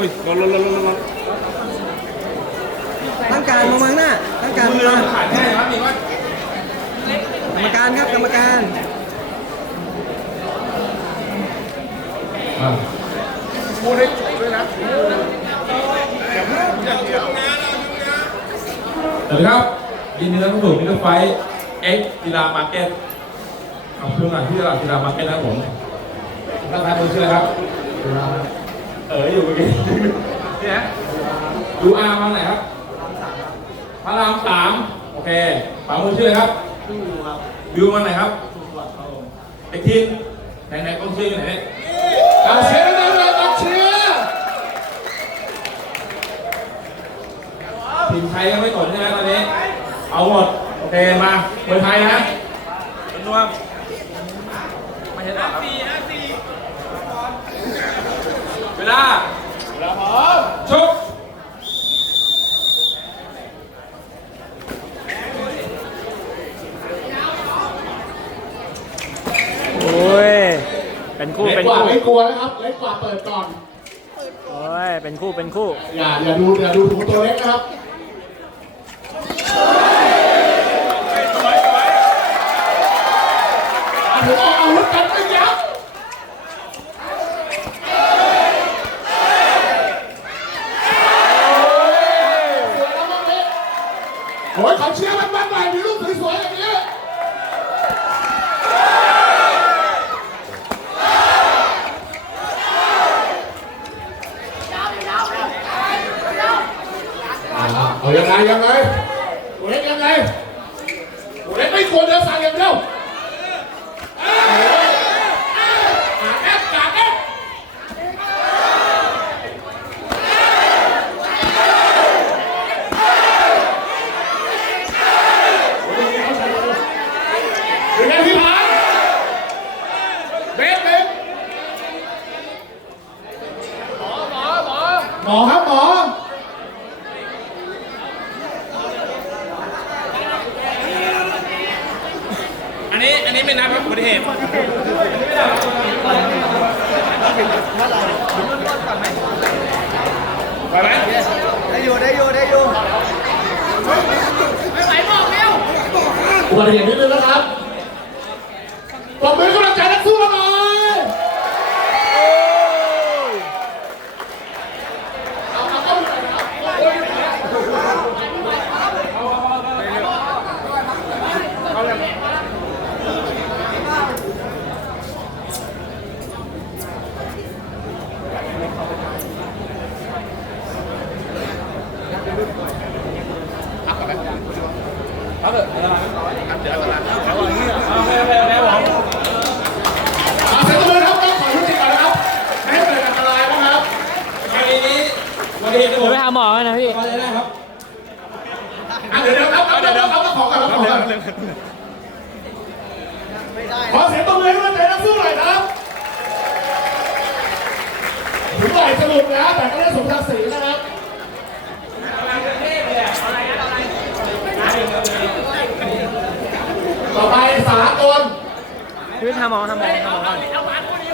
อุ้ยลนลนลนลนลนตั้งการมองมังหน้าตั้งการมอมาขายง่ายครับมีว่ากรรมการครับกรรมการพูดให้จบด้วยนะสวัสดีครับยินดีต้อนรับสู่มิเตอร์ไฟเอ็กซ์กีฬามาร์เก็ตเอาเครื่องหลังที่ตลาดกีฬามาร์เก็ตนะครับผมท่านทายคนชื่ออะไรครับ เอออยู่เมื่อกี้นี่นะดูอาร์มาไหนครับพระรามสามโอเคฝามือชื่ออะไรครับวิวมาไหนครับไอทีนไหนไหนกองเชียร์อยู่ไหนเนี่ยกองเชียร์นะกองเชียร์ทีมไทยยังไม่ตดใช่ไหมตอนนี้ เอาหมดโอเคมาเมืองไทยนะเป็นรวมไม่ใช่ต่อครับเวลาเวลาพร้อมชุบ โอ้ย เป็นคู่ เล็เป็กนกว่าคู่ ไม่กลัวนะครับเล็กกว่าเปิดก่อนโอ้ย เป็นคู่ เป็นคู่ อย่าอย่าดูอย่าดูถูกตัวเล็กนะครับเอาถือออกอาวุธกันไม่ยับโอ้ยขอเชียร์มันบ้างหน่อยมีรูปสวยๆอย่างนี้ เอายังไงยังไงตัวเล็กยังไงตัวเล็กไม่ควรเดินสายอย่างเดียวเอ้ยกาดแอบเป็นไงพี่ผานเบสเบสหมอหมอหมอหมอครับหมอ อั นนี้อันนี้ไม่นับครับอุบัติเหตุไปไหมได้อยู่ได้อยู่ได้อยู่อุบัติเหตุนิดนึงนะครับปรบมือกำลังใจนักสู้เราหน่อยเอาเอาเข้าไปหน่อยนะครับ โอเคโอเคโอเคผมเอาเสียงตบมือครับต้องขอยุติก่อนนะครับไม่ให้เกิดอันตรายนะครับคดีนี้อุบัติเหตุเดี๋ยวไปหาหมอกันนะพี่พอจะได้ครับอะเดี๋ยวเดี๋ยวครับเดี๋ยวเดี๋ยวครับต้องขอก่อนต้องขอก่อนขอเสียงตบมือให้กำลังใจนักสู้หน่อยครับถึงต่อยสรุปนะแต่ก็ได้สมศักดิ์ศรีนะครับ ต่อไป สากล คือทำหมอทำหมอทำหมอก่อน